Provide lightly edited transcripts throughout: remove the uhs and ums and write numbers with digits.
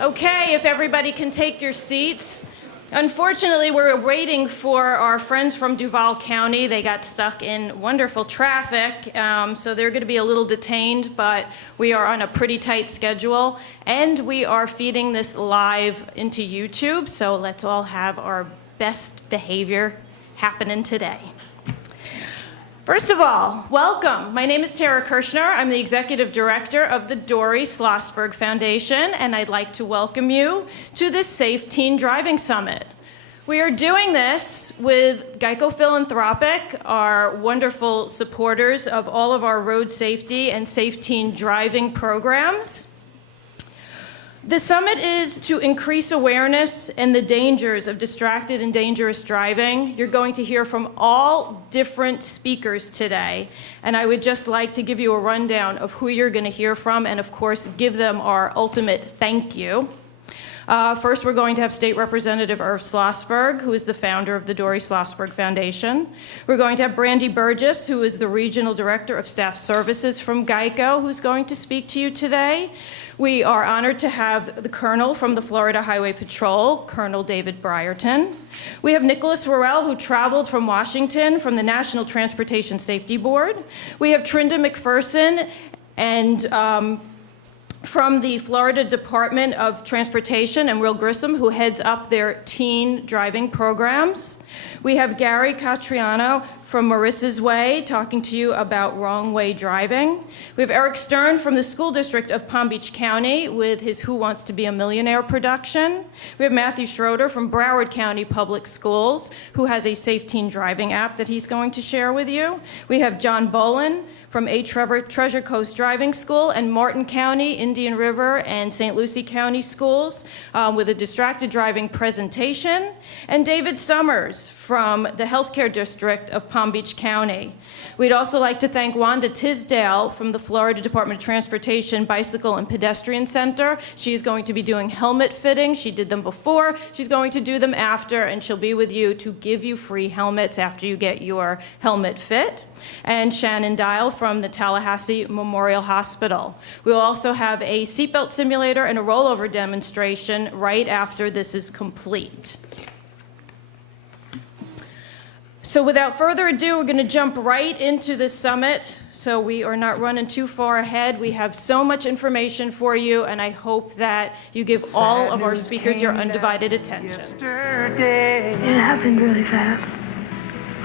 Okay, if everybody can take your seats. Unfortunately, we're waiting for our friends from Duval County. They got stuck in wonderful traffic, so they're going to be a little detained, but we are on a pretty tight schedule, and we are feeding this live into YouTube, so let's all have our best behavior happening today. First of all, welcome. My name is Tara Kirshner. I'm the Executive Director of the Dori Slosberg Foundation, and I'd like to welcome you to this Safe Teen Driving Summit. We are doing this with Geico Philanthropic, our wonderful supporters of all of our road safety and safe teen driving programs. The summit is to increase awareness and the dangers of distracted and dangerous driving. You're going to hear from all different speakers today, and I would just like to give you a rundown of who you're going to hear from and, of course, give them our ultimate thank you. First, we're going to have State Representative Irv Slosberg, who is the founder of the Dori Slosberg Foundation. We're going to have Brandy Burgess, who is the Regional Director of Staff Services from Geico, who's going to speak to you today. We are honored to have the Colonel from the Florida Highway Patrol, Colonel David Brierton. We have Nicholas Worrell, who traveled from Washington from the National Transportation Safety Board. We have Trinda McPherson and from the Florida Department of Transportation, and Will Grissom, who heads up their teen driving programs. We have Gary Catronio from Marissa's Way talking to you about wrong way driving. We have Eric Stern from the School District of Palm Beach County with his Who Wants to Be a Millionaire production. We have Matthew Schroeder from Broward County Public Schools, who has a safe teen driving app that he's going to share with you. We have John Bolin from Treasure Coast Driving School and Martin County, Indian River, and St. Lucie County Schools with a distracted driving presentation. And David Summers from the Healthcare District of Palm Beach County. We'd also like to thank Wanda Tisdale from the Florida Department of Transportation Bicycle and Pedestrian Center. She's going to be doing helmet fitting. She did them before. She's going to do them after, and she'll be with you to give you free helmets after you get your helmet fit. And Shannon Dial from the Tallahassee Memorial Hospital. We'll also have a seatbelt simulator and a rollover demonstration right after this is complete. So without further ado, we're going to jump right into this summit, so we are not running too far ahead. We have so much information for you, and I hope that you give all of our speakers your undivided attention. It happened really fast.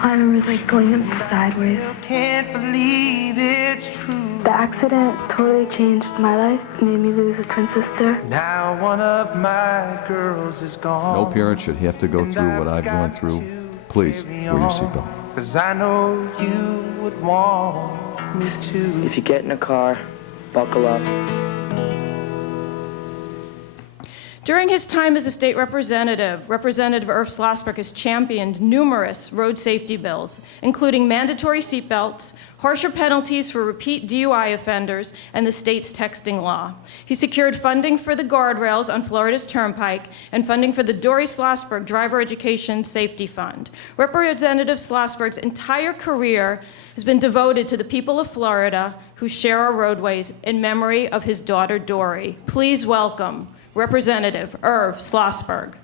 I remember going sideways. Can't believe it's true. The accident totally changed my life, made me lose a twin sister. Now one of my girls is gone. No parent should have to go through what I've gone through. Please, wear your seatbelt. 'Cause I know you would want me to. If you get in a car, buckle up. During his time as a state representative, Representative Irv Slosberg has championed numerous road safety bills, including mandatory seatbelts, harsher penalties for repeat DUI offenders, and the state's texting law. He secured funding for the guardrails on Florida's Turnpike and funding for the Dori Slosberg Driver Education Safety Fund. Representative Slosberg's entire career has been devoted to the people of Florida who share our roadways in memory of his daughter, Dori. Please welcome Representative Irv Slosberg.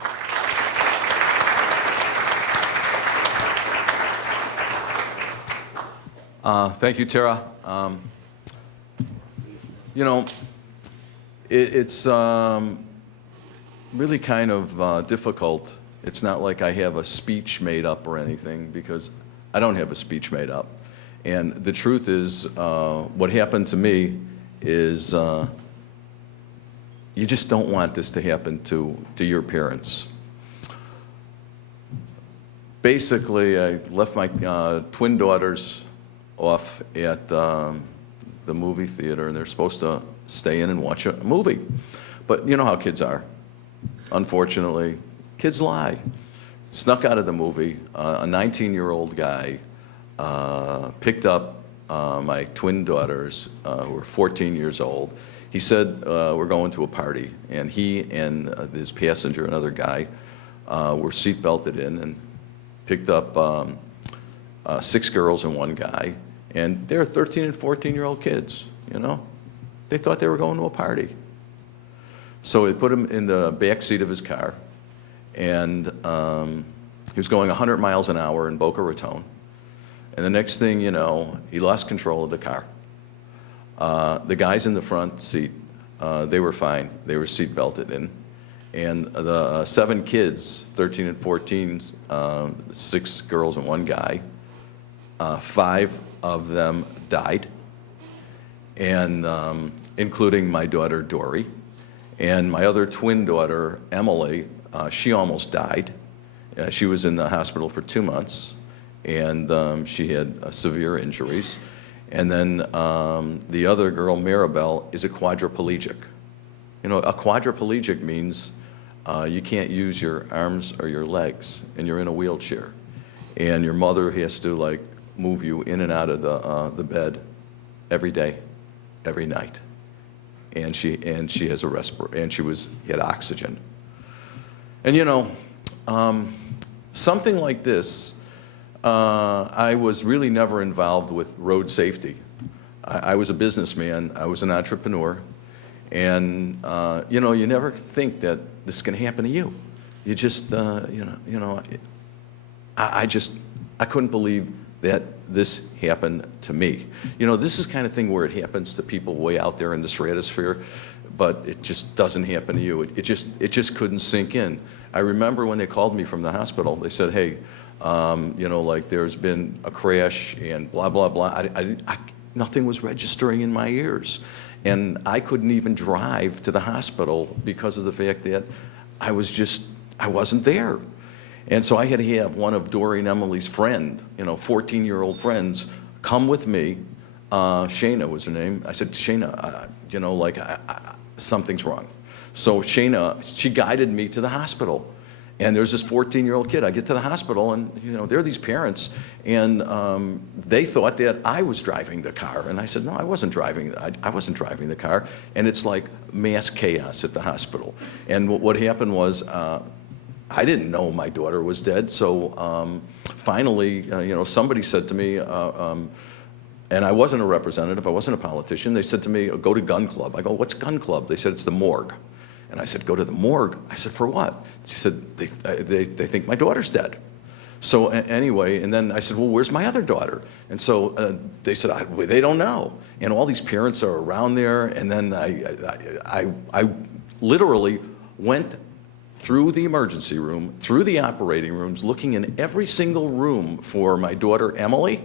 Thank you, Tara. It's really kind of difficult. It's not like I have a speech made up or anything, because I don't have a speech made up. And the truth is, what happened to me is you just don't want this to happen to your parents. Basically, I left my twin daughters off at the movie theater, and they're supposed to stay in and watch a movie. But you know how kids are. Unfortunately, kids lie. Snuck out of the movie. A 19-year-old guy picked up my twin daughters, who were 14 years old. He said, we're going to a party, and he and his passenger, another guy, were seatbelted in and picked up 6 girls and 1 guy, and they're 13 and 14-year-old kids, you know? They thought they were going to a party. So he put him in the back seat of his car, and he was going 100 miles an hour in Boca Raton. And the next thing you know, he lost control of the car. The guys in the front seat, they were fine. They were seat belted in. And the 7 kids, 13 and 14, 6 girls and 1 guy, 5 of them died, and including my daughter, Dori. And my other twin daughter, Emily, she almost died. She was in the hospital for 2 months, and she had severe injuries. And then the other girl, Maribel, is a quadriplegic. You know, a quadriplegic means you can't use your arms or your legs, and you're in a wheelchair. And your mother has to, like, move you in and out of the bed every day, every night. And she has a respirator, and she had oxygen. And you know, something like this, I was really never involved with road safety. I was a businessman, I was an entrepreneur, and you know, you never think that this can happen to you. You just, I couldn't believe that this happened to me. You know, this is the kind of thing where it happens to people way out there in the stratosphere, but it just doesn't happen to you. It just couldn't sink in. I remember when they called me from the hospital, they said, hey, you know, like there's been a crash and blah, blah, blah. Nothing was registering in my ears. And I couldn't even drive to the hospital because of the fact that I wasn't there. And so I had to have one of Dori and Emily's friend, you know, 14-year-old friends, come with me. Shayna was her name. I said, Shayna, you know, like, something's wrong. So Shayna, she guided me to the hospital. And there's this 14-year-old kid. I get to the hospital, and, you know, there are these parents, and they thought that I was driving the car. And I said, no, I wasn't driving the car. And it's like mass chaos at the hospital. And what happened was, I didn't know my daughter was dead, so finally, you know, somebody said to me, and I wasn't a representative, I wasn't a politician, they said to me, go to gun club. I go, what's gun club? They said, it's the morgue. And I said, go to the morgue? I said, for what? She said, they think my daughter's dead. So anyway, and then I said, well, where's my other daughter? And so they said, they don't know. And all these parents are around there, and then I literally went through the emergency room, through the operating rooms, looking in every single room for my daughter, Emily.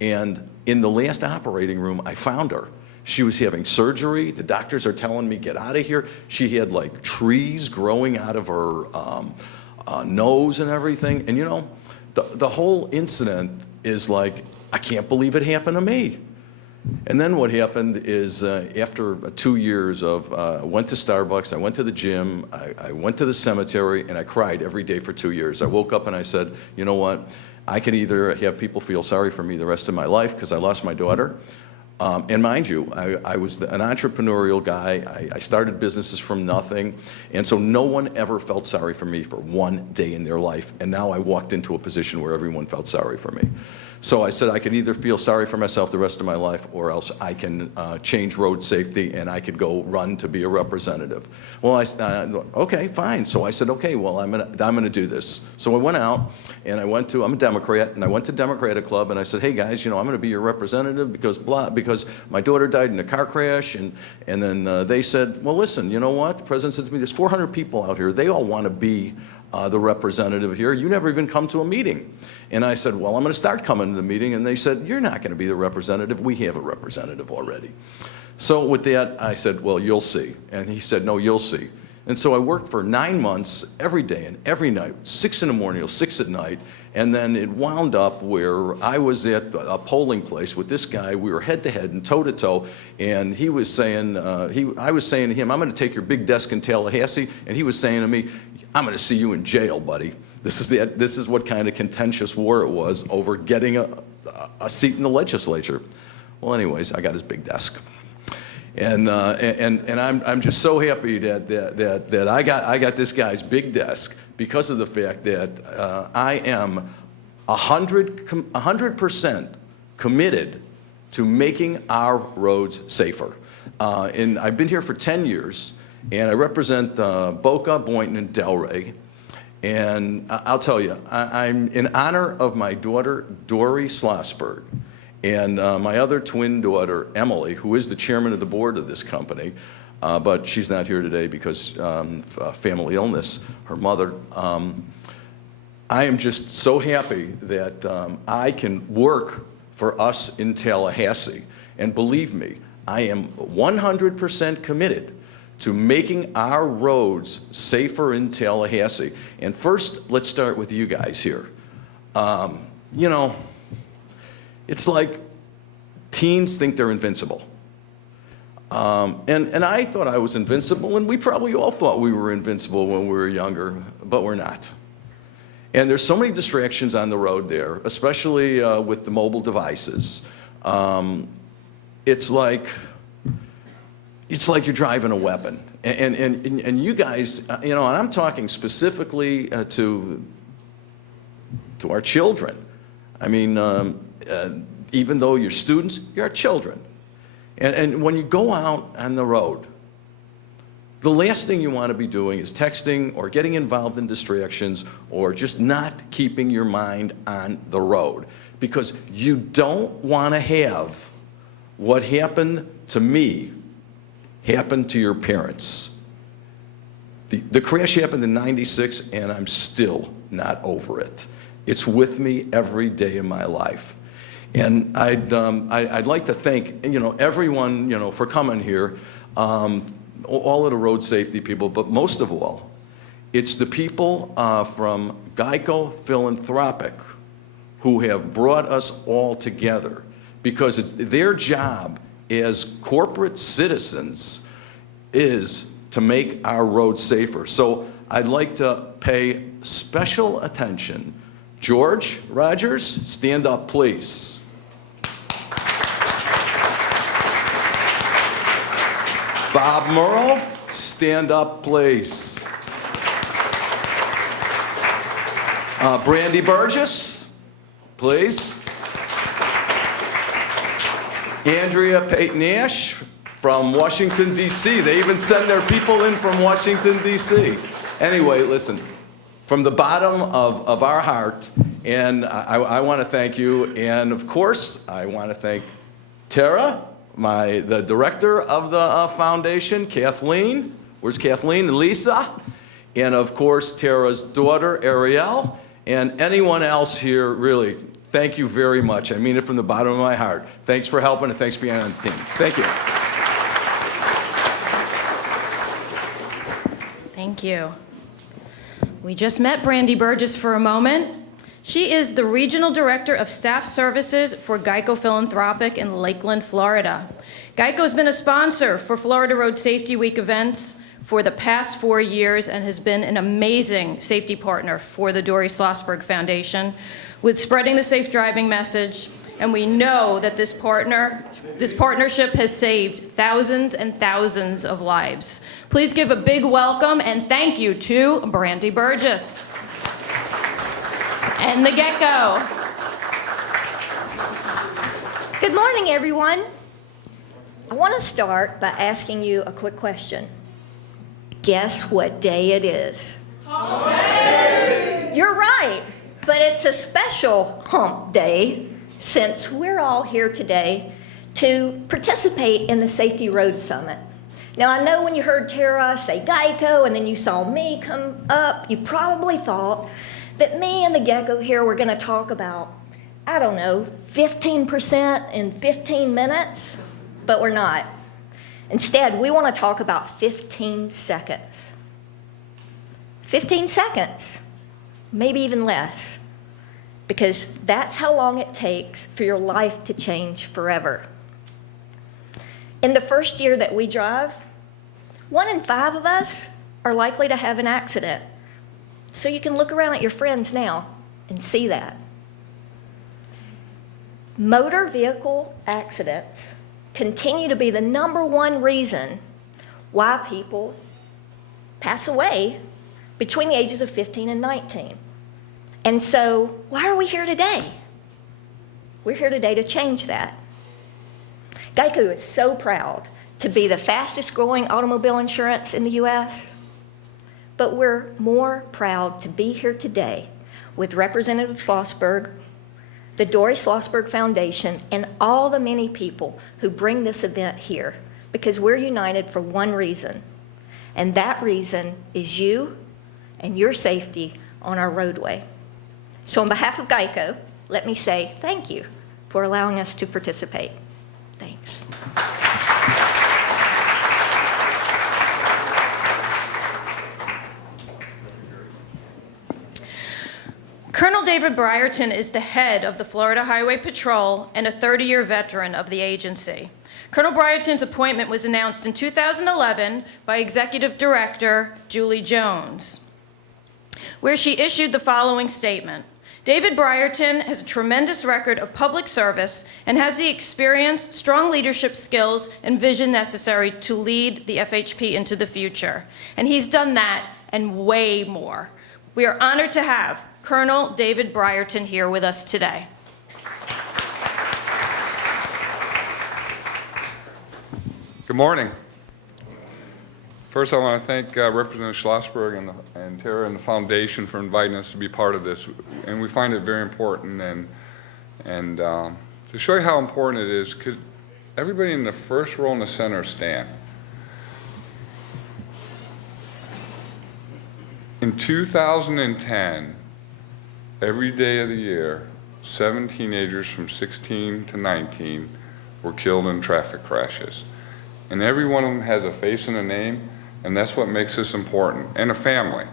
And in the last operating room, I found her. She was having surgery. The doctors are telling me, get out of here. She had like trees growing out of her nose and everything. And you know, the whole incident is like, I can't believe it happened to me. And then what happened is after 2 years of, I went to Starbucks, I went to the gym, I went to the cemetery, and I cried every day for 2 years. I woke up and I said, you know what, I can either have people feel sorry for me the rest of my life because I lost my daughter, and mind you, I was an entrepreneurial guy. I started businesses from nothing, and so no one ever felt sorry for me for one day in their life, and now I walked into a position where everyone felt sorry for me. So I said I could either feel sorry for myself the rest of my life, or else I can change road safety and I could go run to be a representative. Well, okay, fine. So I said, okay, well, I'm gonna do this. So I went out and I'm a Democrat, and I went to Democratic Club and I said, hey guys, you know, I'm gonna be your representative because my daughter died in a car crash. And then they said, well, listen, you know what? The president said to me, there's 400 people out here. They all wanna be the representative here. You never even come to a meeting. And I said, well, I'm going to start coming to the meeting. And they said, you're not going to be the representative. We have a representative already. So with that, I said, well, you'll see. And he said, no, you'll see. And so I worked for 9 months every day and every night, 6 in the morning till 6 at night. And then it wound up where I was at a polling place with this guy. We were head to head and toe to toe. And he was saying, I was saying to him, I'm going to take your big desk in Tallahassee. And he was saying to me, I'm going to see you in jail, buddy. This is what kind of contentious war it was over getting a seat in the legislature. Well, anyways, I got his big desk. And I'm just so happy that I got this guy's big desk because of the fact that I am 100% committed to making our roads safer. And I've been here for 10 years, and I represent Boca, Boynton, and Delray. And I'll tell you, I'm in honor of my daughter, Dori Slosberg, and my other twin daughter, Emily, who is the chairman of the board of this company, but she's not here today because family illness, her mother. I am just so happy that I can work for us in Tallahassee. And believe me, I am 100% committed to making our roads safer in Tallahassee. And first, let's start with you guys here. You know, it's like teens think they're invincible. And I thought I was invincible, and we probably all thought we were invincible when we were younger, but we're not. And there's so many distractions on the road there, especially with the mobile devices. It's like you're driving a weapon. And you guys, you know, and I'm talking specifically to our children. I mean, even though you're students, you're children. And when you go out on the road, the last thing you want to be doing is texting or getting involved in distractions or just not keeping your mind on the road, because you don't want to have what happened to me happen to your parents. The crash happened in '96, and I'm still not over it. It's with me every day of my life. And I'd like to thank, you know, everyone, you know, for coming here, all of the road safety people, but most of all, it's the people from Geico Philanthropic who have brought us all together, because their job as corporate citizens is to make our roads safer. So I'd like to pay special attention. George Rogers, stand up, please. Bob Murrow, stand up, please. Brandy Burgess, please. Andrea Payton-Nash from Washington, D.C. They even send their people in from Washington, D.C. Anyway, listen, from the bottom of our heart, and I want to thank you. And of course, I want to thank Tara, the director of the foundation, Kathleen. Where's Kathleen? And Lisa. And of course, Tara's daughter, Ariel. And anyone else here, really, thank you very much. I mean it from the bottom of my heart. Thanks for helping, and thanks for being on the team. Thank you. Thank you. We just met Brandy Burgess for a moment. She is the Regional Director of Staff Services for Geico Philanthropic in Lakeland, Florida. Geico's been a sponsor for Florida Road Safety Week events for the past 4 years and has been an amazing safety partner for the Dori Slosberg Foundation with spreading the safe driving message. And we know that this partnership has saved thousands and thousands of lives. Please give a big welcome and thank you to Brandy Burgess and the Gecko. Good morning, everyone. I want to start by asking you a quick question. Guess what day it is? Hump Day! You're right, but it's a special Hump Day since we're all here today to participate in the Safety Road Summit. Now, I know when you heard Tara say Geico and then you saw me come up, you probably thought that me and the Gecko here were going to talk about, I don't know, 15% in 15 minutes, but we're not. Instead, we want to talk about 15 seconds. 15 seconds, maybe even less, because that's how long it takes for your life to change forever. In the first year that we drive, 1 in 5 of us are likely to have an accident. So you can look around at your friends now and see that. Motor vehicle accidents continue to be the #1 reason why people pass away between the ages of 15 and 19. And so, why are we here today? We're here today to change that. Geico is so proud to be the fastest growing automobile insurance in the U.S., but we're more proud to be here today with Representative Slosberg, the Dori Slosberg Foundation, and all the many people who bring this event here, because we're united for one reason, and that reason is you and your safety on our roadway. So on behalf of GEICO, let me say thank you for allowing us to participate. Thanks. Colonel David Brierton is the head of the Florida Highway Patrol and a 30-year veteran of the agency. Colonel Brierton's appointment was announced in 2011 by Executive Director Julie Jones, where she issued the following statement. David Brierton has a tremendous record of public service and has the experience, strong leadership skills, and vision necessary to lead the FHP into the future. And he's done that and way more. We are honored to have Colonel David Brierton here with us today. Good morning. First, I want to thank Representative Slosberg and Tara and the Foundation for inviting us to be part of this. And we find it very important. And to show you how important it is, could everybody in the first row in the center stand? In 2010, every day of the year, 7 teenagers from 16 to 19 were killed in traffic crashes. And every one of them has a face and a name, and that's what makes this important, and a family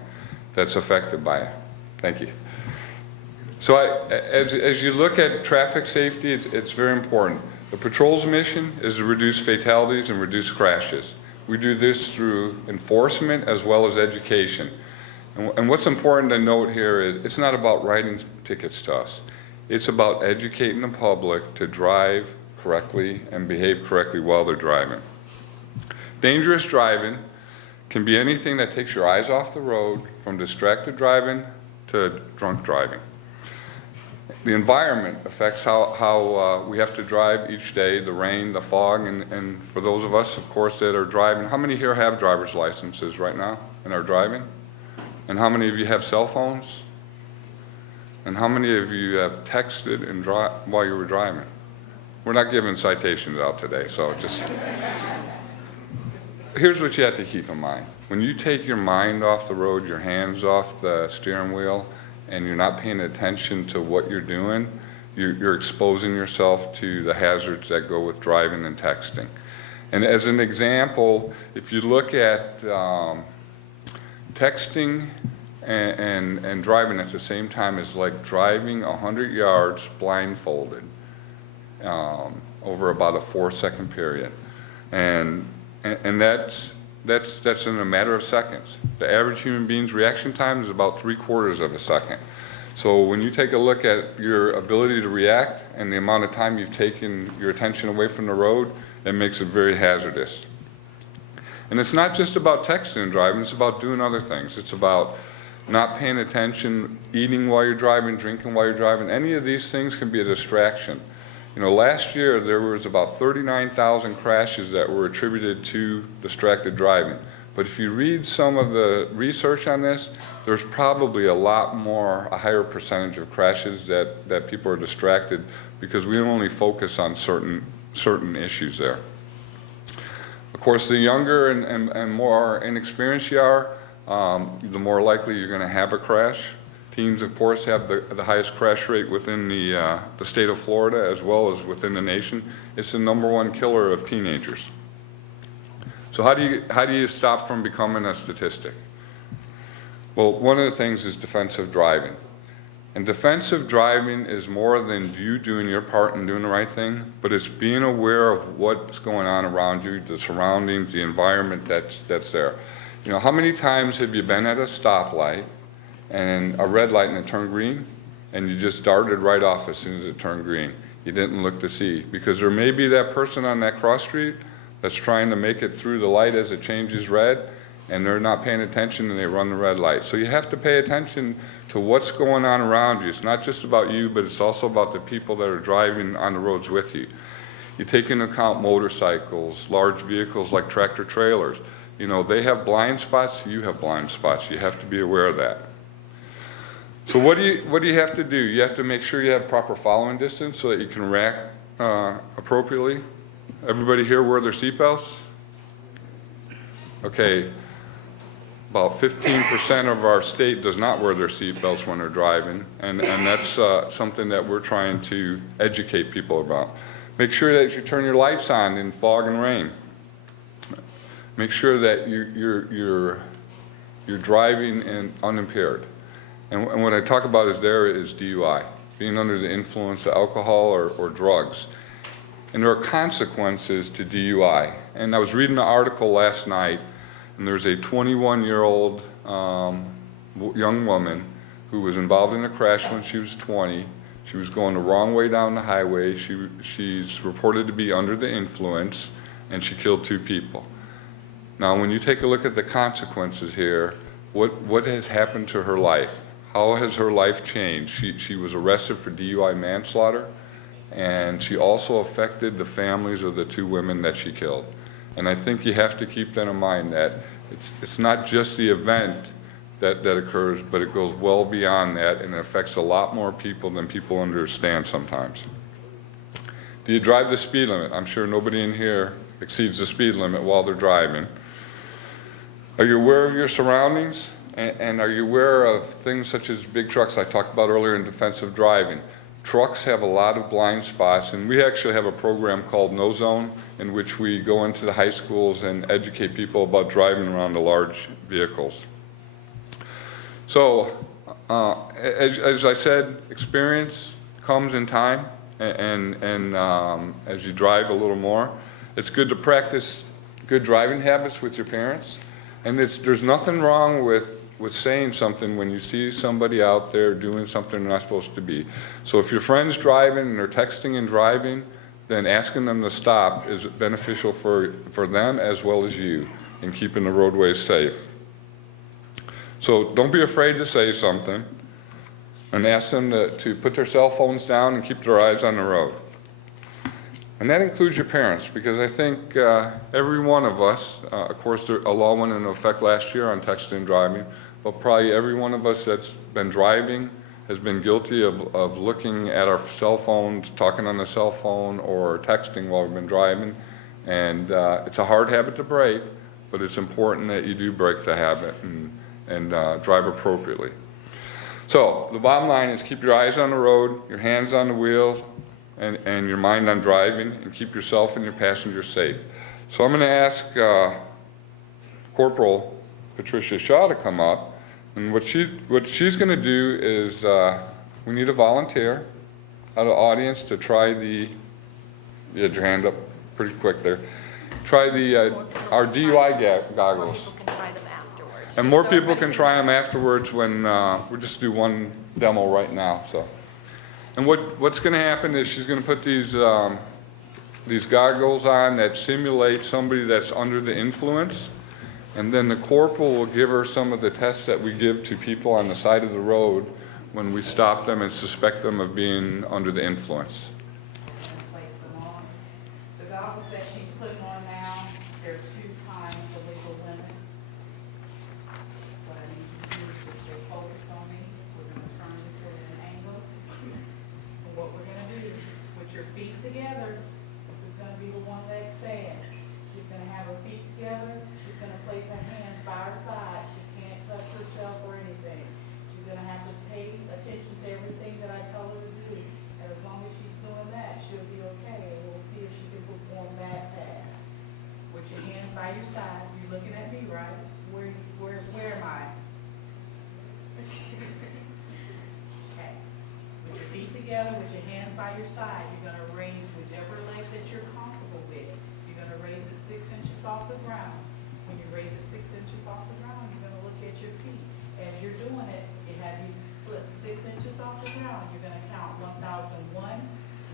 that's affected by it. Thank you. So as you look at traffic safety, it's very important. The patrol's mission is to reduce fatalities and reduce crashes. We do this through enforcement as well as education. And what's important to note here is it's not about writing tickets to us. It's about educating the public to drive correctly and behave correctly while they're driving. Dangerous driving can be anything that takes your eyes off the road, from distracted driving to drunk driving. The environment affects how we have to drive each day, the rain, the fog, and for those of us, of course, that are driving. How many here have driver's licenses right now and are driving? And how many of you have cell phones? And how many of you have texted and while you were driving? We're not giving citations out today, so just... Here's what you have to keep in mind. When you take your mind off the road, your hands off the steering wheel, and you're not paying attention to what you're doing, you're exposing yourself to the hazards that go with driving and texting. And as an example, if you look at texting and driving at the same time is like driving 100 yards blindfolded over about a 4-second period. And that's in a matter of seconds. The average human being's reaction time is about 3/4 of a second. So when you take a look at your ability to react and the amount of time you've taken your attention away from the road, it makes it very hazardous. And it's not just about texting and driving, it's about doing other things. It's about not paying attention, eating while you're driving, drinking while you're driving. Any of these things can be a distraction. You know, last year there was about 39,000 crashes that were attributed to distracted driving. But if you read some of the research on this, there's probably a higher percentage of crashes that people are distracted because we only focus on certain issues there. Of course, the younger and more inexperienced you are, the more likely you're going to have a crash. Teens, of course, have the highest crash rate within the state of Florida as well as within the nation. It's the #1 killer of teenagers. So how do you stop from becoming a statistic? Well, one of the things is defensive driving. And defensive driving is more than you doing your part and doing the right thing, but it's being aware of what's going on around you, the surroundings, the environment that's there. You know, how many times have you been at a stoplight and a red light and it turned green, and you just darted right off as soon as it turned green? You didn't look to see, because there may be that person on that cross street that's trying to make it through the light as it changes red, and they're not paying attention and they run the red light. So you have to pay attention to what's going on around you. It's not just about you, but it's also about the people that are driving on the roads with you. You take into account motorcycles, large vehicles like tractor trailers. You know, they have blind spots, you have blind spots. You have to be aware of that. So what do you have to do? You have to make sure you have proper following distance so that you can react appropriately. Everybody here wear their seatbelts? Okay, about 15% of our state does not wear their seatbelts when they're driving, and that's something that we're trying to educate people about. Make sure that you turn your lights on in fog and rain. Make sure that you're driving unimpaired. And what I talk about is DUI, being under the influence of alcohol or drugs. And there are consequences to DUI. And I was reading an article last night, and there's a 21-year-old young woman who was involved in a crash when she was 20. She was going the wrong way down the highway. She's reported to be under the influence, and she killed 2 people. Now, when you take a look at the consequences here, what has happened to her life? How has her life changed? She was arrested for DUI manslaughter, and she also affected the families of the 2 women that she killed. And I think you have to keep that in mind, that it's not just the event that occurs, but it goes well beyond that, and it affects a lot more people than people understand sometimes. Do you drive the speed limit? I'm sure nobody in here exceeds the speed limit while they're driving. Are you aware of your surroundings? And are you aware of things such as big trucks I talked about earlier in defensive driving? Trucks have a lot of blind spots, and we actually have a program called No Zone, in which we go into the high schools and educate people about driving around the large vehicles. So, as I said, experience comes in time, and as you drive a little more, it's good to practice good driving habits with your parents. And there's nothing wrong with saying something when you see somebody out there doing something they're not supposed to be. So if your friend's driving and they're texting and driving, then asking them to stop is beneficial for them as well as you in keeping the roadways safe. So don't be afraid to say something, and ask them to put their cell phones down and keep their eyes on the road. And that includes your parents, because I think every one of us, of course a law went into effect last year on texting and driving, but probably every one of us that's been driving has been guilty of looking at our cell phones, talking on the cell phone, or texting while we've been driving. And it's a hard habit to break, but it's important that you do break the habit and drive appropriately. So the bottom line is keep your eyes on the road, your hands on the wheel, and your mind on driving, and keep yourself and your passengers safe. So I'm going to ask Corporal Patricia Shaw to come up, and what she's going to do is we need a volunteer out of the audience to try the, you had your hand up pretty quick there, try our DUI goggles. More people can try them afterwards. And more people can try them afterwards when we'll just do one demo right now. So. And what's going to happen is she's going to put these goggles on that simulate somebody that's under the influence, and then the corporal will give her some of the tests that we give to people on the side of the road when we stop them and suspect them of being under the influence. Place them on. The goggles that she's putting on now, there are 2 times the legal limit. What I need you to do is just stay focused on me. We're going to turn this at an angle. And what we're going to do, with your feet together, this is going to be the one leg stand. She's going to have her feet together. She's going to place her hands by her side. She can't touch herself or anything. She's going to have to pay attention to everything that I tell her to do. And as long as she's doing that, she'll be okay. And we'll see if she can perform that task. With your hands by your side, you're looking at me, right? Where am I? Okay. With your feet together, with your hands by your side, you're going to raise whichever leg that you're comfortable with. You're going to raise it 6 inches off the ground. When you raise it 6 inches off the ground, you're going to look at your feet. As you're doing it, you have these foot 6 inches off the ground. You're going to count 1001, 1002,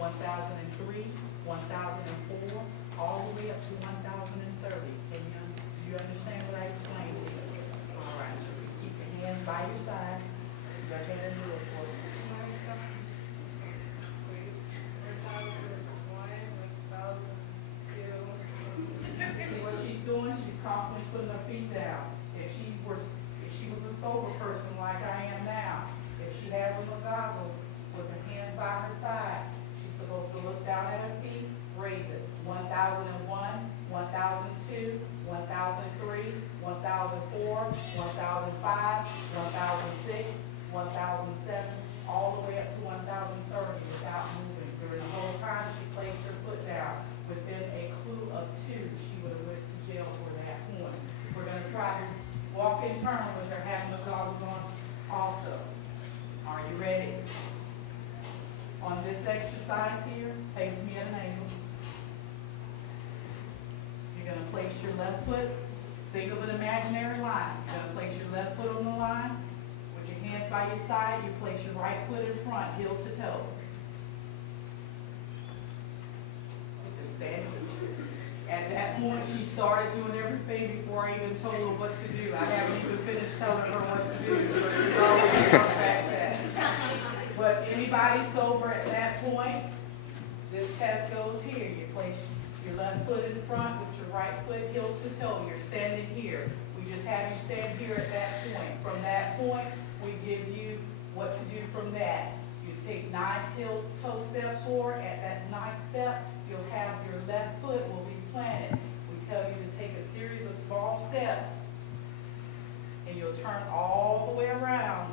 1003, 1004, all the way up to 1030. Do you understand what I explained to you? All right. Keep your hands by your side. Go ahead and do it for me. 1004, 1005, 1006, 1007, all the way up to 1030 without moving. During the whole time she placed her foot down, within a clue of 2, she would have went to jail for that point. We're going to try to walk in turn with her having the goggles on also. Are you ready? On this exercise here, face me at an angle. You're going to place your left foot, think of an imaginary line. You're going to place your left foot on the line. With your hands by your side, you place your right foot in front, heel to toe. Just stand. At that point, she started doing everything before I even told her what to do. I haven't even finished telling her what to do. So she's already gone back that. But anybody sober at that point, this test goes here. You place your left foot in front with your right foot heel to toe. You're standing here. We just have you stand here at that point. From that point, we give you what to do from that. You take 9 heel toe steps forward. At that 9th step, you'll have your left foot will be planted. We tell you to take a series of small steps, and you'll turn all the way around.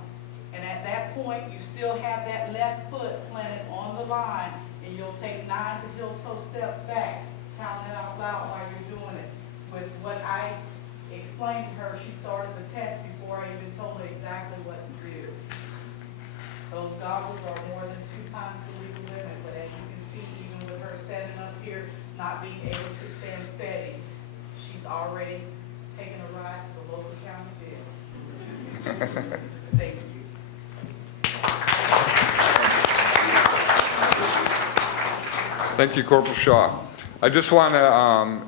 And at that point, you still have that left foot planted on the line, and you'll take 9 heel toe steps back, counting it out loud while you're doing it. With what I explained to her, she started the test before I even told her exactly what to do. Those goggles are more than 2 times the legal limit, but as you can see, even with her standing up here, not being able to stand steady, she's already taken a ride to the local county jail. Thank you. Thank you, Corporal Shaw. I just want to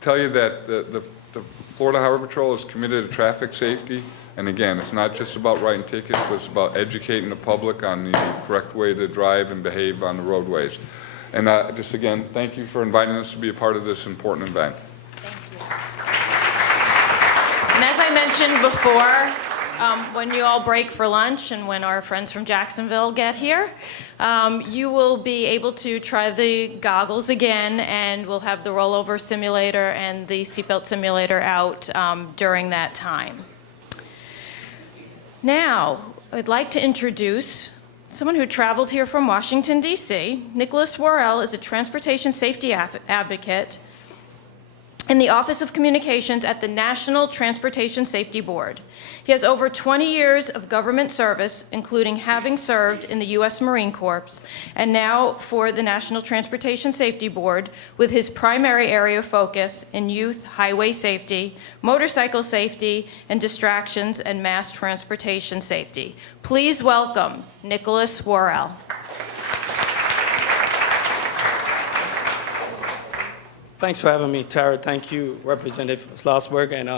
tell you that the Florida Highway Patrol is committed to traffic safety. And again, it's not just about writing tickets, but it's about educating the public on the correct way to drive and behave on the roadways. And just again, thank you for inviting us to be a part of this important event. And as I mentioned before, when you all break for lunch and when our friends from Jacksonville get here, you will be able to try the goggles again, and we'll have the rollover simulator and the seatbelt simulator out during that time. Now, I'd like to introduce someone who traveled here from Washington, D.C. Nicholas Worrell is a transportation safety advocate in the Office of Communications at the National Transportation Safety Board. He has over 20 years of government service, including having served in the U.S. Marine Corps, and now for the National Transportation Safety Board, with his primary area of focus in youth highway safety, motorcycle safety, and distractions and mass transportation safety. Please welcome Nicholas Worrell. Thanks for having me, Tara. Thank you, Representative Slosberg, and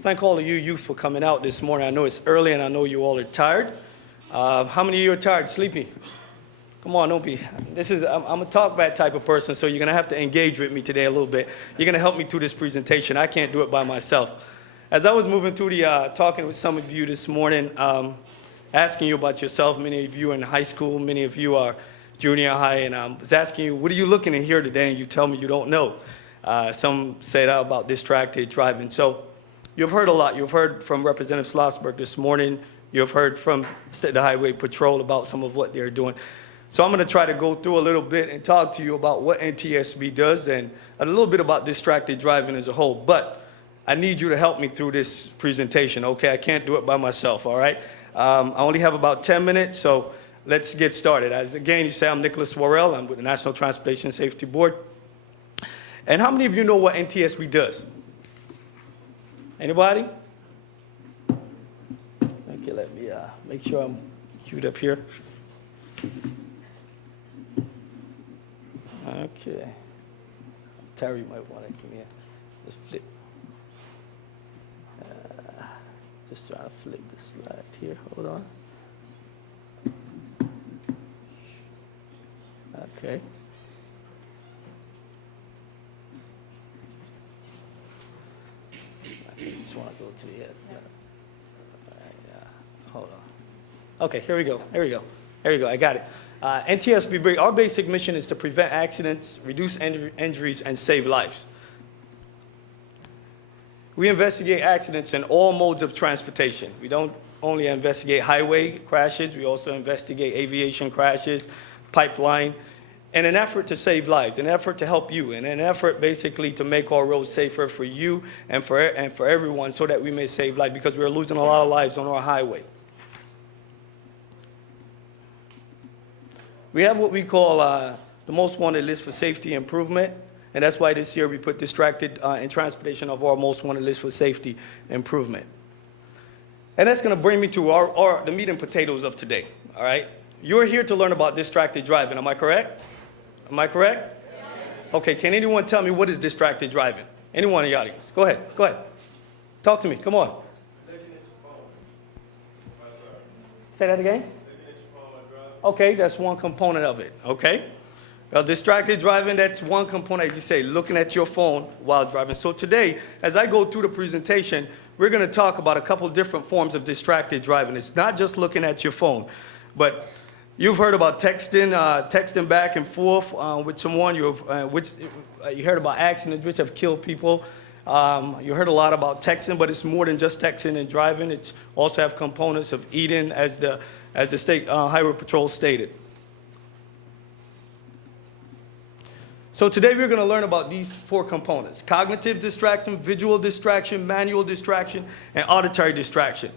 thank all of you youth for coming out this morning. I know it's early, and I know you all are tired. How many of you are tired, sleepy? Come on, don't be. I'm a talk back type of person, so you're going to have to engage with me today a little bit. You're going to help me through this presentation. I can't do it by myself. As I was moving through talking with some of you this morning, asking you about yourself, many of you are in high school, many of you are junior high, and I was asking you, what are you looking to hear today? And you tell me you don't know. Some said about distracted driving. So you've heard a lot. You've heard from Representative Slosberg this morning. You've heard from the Highway Patrol about some of what they're doing. So I'm going to try to go through a little bit and talk to you about what NTSB does and a little bit about distracted driving as a whole. But I need you to help me through this presentation, okay? I can't do it by myself, all right? I only have about 10 minutes, so let's get started. As again, you say, I'm Nicholas Worrell. I'm with the National Transportation Safety Board. And how many of you know what NTSB does? Anybody? Okay, let me make sure I'm queued up here. Okay. Terry might want to give me just flip. Just trying to flip the slide here. Hold on. Okay. I just want to go to the end. Hold on. Okay, here we go. Here we go. Here we go. I got it. NTSB, our basic mission is to prevent accidents, reduce injuries, and save lives. We investigate accidents in all modes of transportation. We don't only investigate highway crashes, we also investigate aviation crashes, pipeline, in an effort to save lives, in an effort to help you, in an effort basically to make our roads safer for you and for everyone so that we may save lives, because we're losing a lot of lives on our highway. We have what we call the most wanted list for safety improvement, and that's why this year we put distracted in transportation of our most wanted list for safety improvement. And that's going to bring me to the meat and potatoes of today, all right? You're here to learn about distracted driving, am I correct? Am I correct? Yes. Okay, can anyone tell me what is distracted driving? Anyone in the audience? Go ahead, go ahead. Talk to me, come on. Say that again? Okay, that's one component of it, okay? Distracted driving, that's one component, as you say, looking at your phone while driving. So today, as I go through the presentation, we're going to talk about a couple different forms of distracted driving. It's not just looking at your phone, but you've heard about texting back and forth with someone. You heard about accidents which have killed people. You heard a lot about texting, but it's more than just texting and driving. It's also have components of eating, as the state highway patrol stated. So today we're going to learn about these four components: cognitive distraction, visual distraction, manual distraction, and auditory distraction.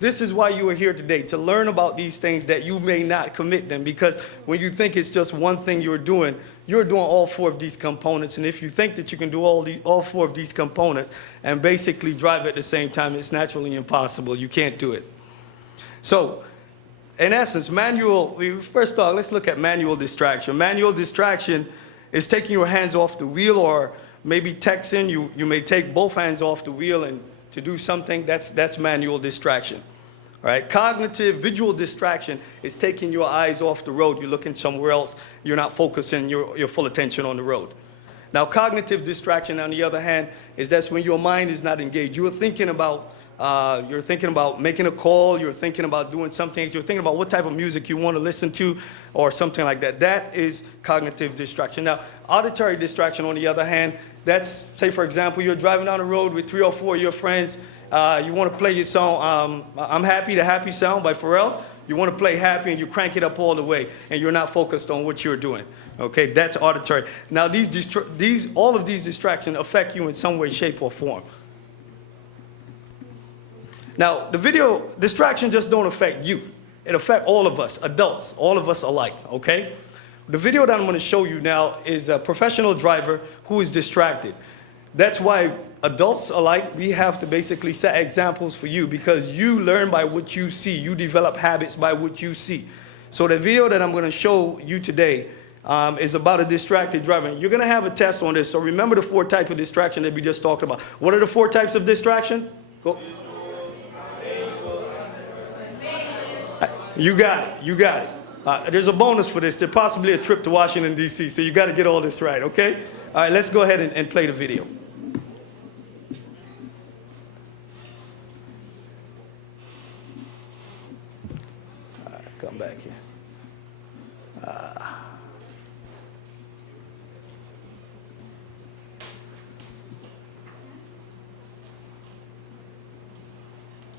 This is why you are here today, to learn about these things that you may not commit them, because when you think it's just one thing you're doing all four of these components. And if you think that you can do all four of these components and basically drive at the same time, it's naturally impossible. You can't do it. So in essence, first off, let's look at manual distraction. Manual distraction is taking your hands off the wheel, or maybe texting. You may take both hands off the wheel and to do something. That's manual distraction. All right? Cognitive, visual distraction is taking your eyes off the road. You're looking somewhere else. You're not focusing your full attention on the road. Now, cognitive distraction, on the other hand, is that's when your mind is not engaged. You're thinking about making a call, you're thinking about doing something, you're thinking about what type of music you want to listen to or something like that. That is cognitive distraction. Now, auditory distraction, on the other hand, that's, say for example, you're driving down the road with 3 or 4 of your friends. You want to play your song, I'm Happy, the Happy Sound by Pharrell. You want to play Happy and you crank it up all the way and you're not focused on what you're doing. Okay, that's auditory. Now, all of these distractions affect you in some way, shape, or form. Now, the video distraction just don't affect you. It affects all of us, adults, all of us alike, okay? The video that I'm going to show you now is a professional driver who is distracted. That's why adults alike, we have to basically set examples for you, because you learn by what you see. You develop habits by what you see. So the video that I'm going to show you today is about a distracted driver. You're going to have a test on this, so remember the 4 types of distraction that we just talked about. What are the 4 types of distraction? Go. You got it. You got it. There's a bonus for this. There's possibly a trip to Washington, D.C., so you got to get all this right, okay? All right, let's go ahead and play the video. All right, come back here.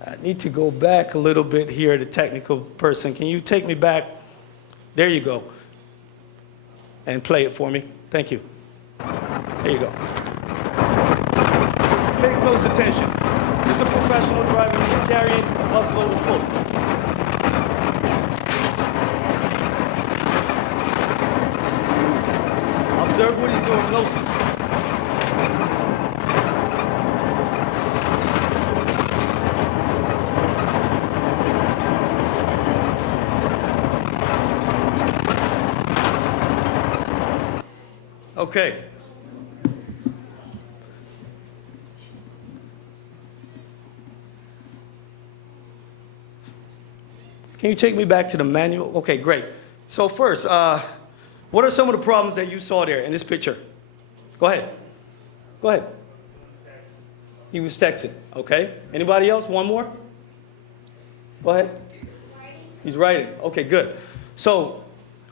I need to go back a little bit here, the technical person. Can you take me back? There you go. And play it for me. Thank you. There you go. Pay close attention. This is a professional driver. He's carrying a busload of folks. Observe what he's doing closely. Okay. Can you take me back to the manual? Okay, great. So first, what are some of the problems that you saw there in this picture? Go ahead. Go ahead. He was texting. Okay. Anybody else? One more? Go ahead. He's writing. Okay, good. So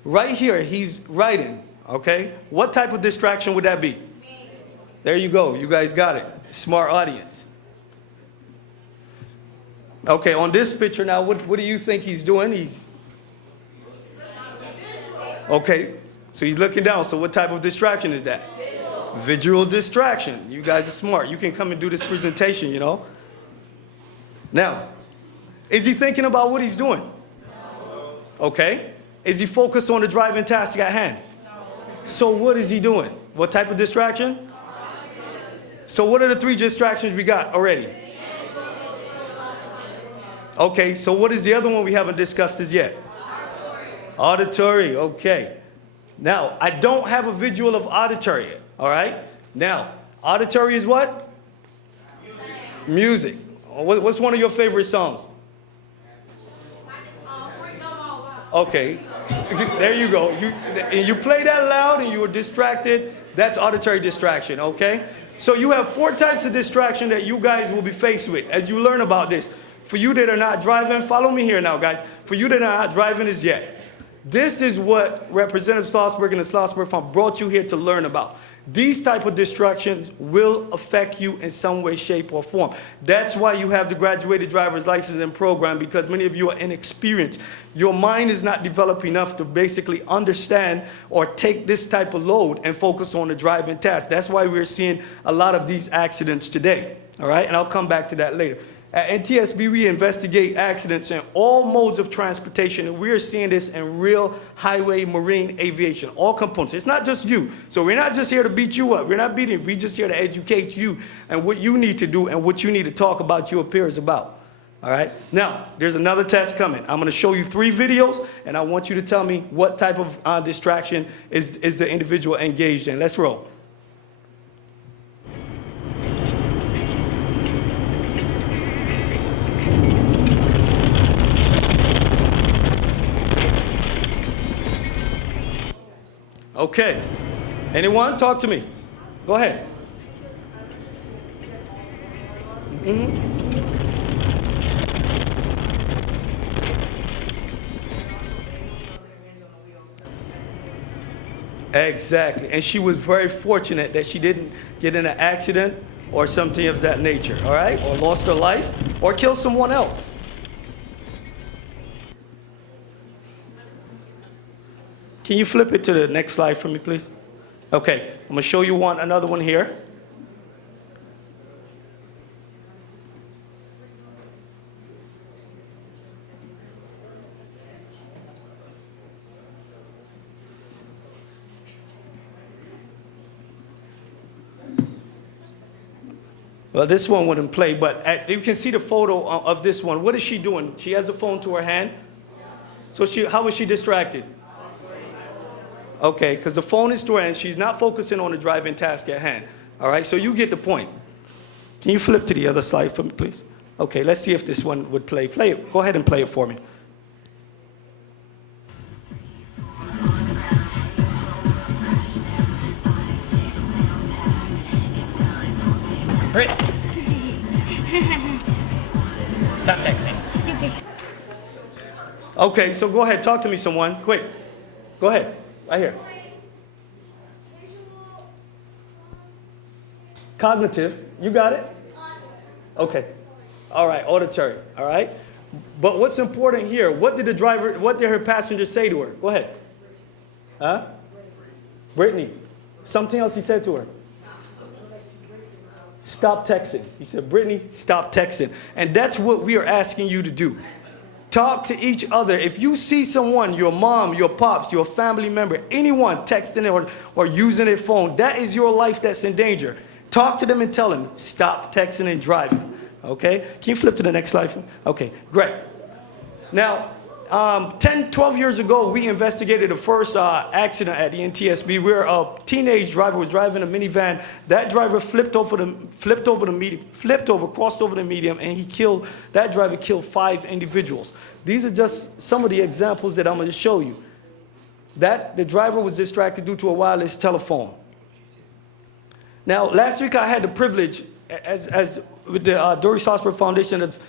right here, he's writing. Okay, what type of distraction would that be? There you go. You guys got it. Smart audience. Okay, on this picture now, what do you think he's doing? Okay, so he's looking down. So what type of distraction is that? Visual distraction. You guys are smart. You can come and do this presentation, you know. Now, is he thinking about what he's doing? No. Okay. Is he focused on the driving task at hand? No. So what is he doing? What type of distraction? So what are the 3 distractions we got already? Okay, so what is the other one we haven't discussed as yet? Auditory, okay. Now, I don't have a visual of auditory, all right? Now, auditory is what? Music. What's one of your favorite songs? Okay, there you go. You play that loud and you were distracted. That's auditory distraction, okay? So you have 4 types of distraction that you guys will be faced with as you learn about this. For you that are not driving, follow me here now, guys. For you that are not driving as yet, this is what Representative Slosberg and the Slosberg Fund brought you here to learn about. These type of distractions will affect you in some way, shape, or form. That's why you have the graduated driver's licensing program, because many of you are inexperienced. Your mind is not developed enough to basically understand or take this type of load and focus on the driving task. That's why we're seeing a lot of these accidents today. All right, and I'll come back to that later. At NTSB, we investigate accidents in all modes of transportation, and we're seeing this in real highway, marine, aviation, all components. It's not just you. So we're not just here to beat you up. We're not beating you. We're just here to educate you and what you need to do and what you need to talk about your peers about. All right? Now, there's another test coming. I'm going to show you 3 videos, and I want you to tell me what type of distraction is the individual engaged in. Let's roll. Okay. Anyone? Talk to me. Go ahead. Exactly. And she was very fortunate that she didn't get in an accident or something of that nature, all right? Or lost her life or killed someone else. Can you flip it to the next slide for me, please? Okay, I'm going to show you another one here. Well, this one wouldn't play, but you can see the photo of this one. What is she doing? She has the phone to her hand. So how was she distracted? Okay, because the phone is to her hand. She's not focusing on the driving task at hand. All right, so you get the point. Can you flip to the other slide for me, please? Okay, let's see if this one would play. Play it. Go ahead and play it for me. Stop texting. Okay, so go ahead. Talk to me, someone. Quick. Go ahead. Right here. Cognitive. You got it? Okay. All right. Auditory. All right. But what's important here? What did her passenger say to her? Go ahead. Huh? Brittany. Something else he said to her. Stop texting. He said, Brittany, stop texting. And that's what we are asking you to do. Talk to each other. If you see someone, your mom, your pops, your family member, anyone texting it or using their phone, that is your life that's in danger. Talk to them and tell them, stop texting and driving. Okay? Can you flip to the next slide? Okay, great. Now, 10, 12 years ago, we investigated the first accident at the NTSB where a teenage driver was driving a minivan. That driver crossed over the median, and that driver killed 5 individuals. These are just some of the examples that I'm going to show you. That the driver was distracted due to a wireless telephone. Now, last week I had the privilege, as with the Dori Slosberg Foundation, of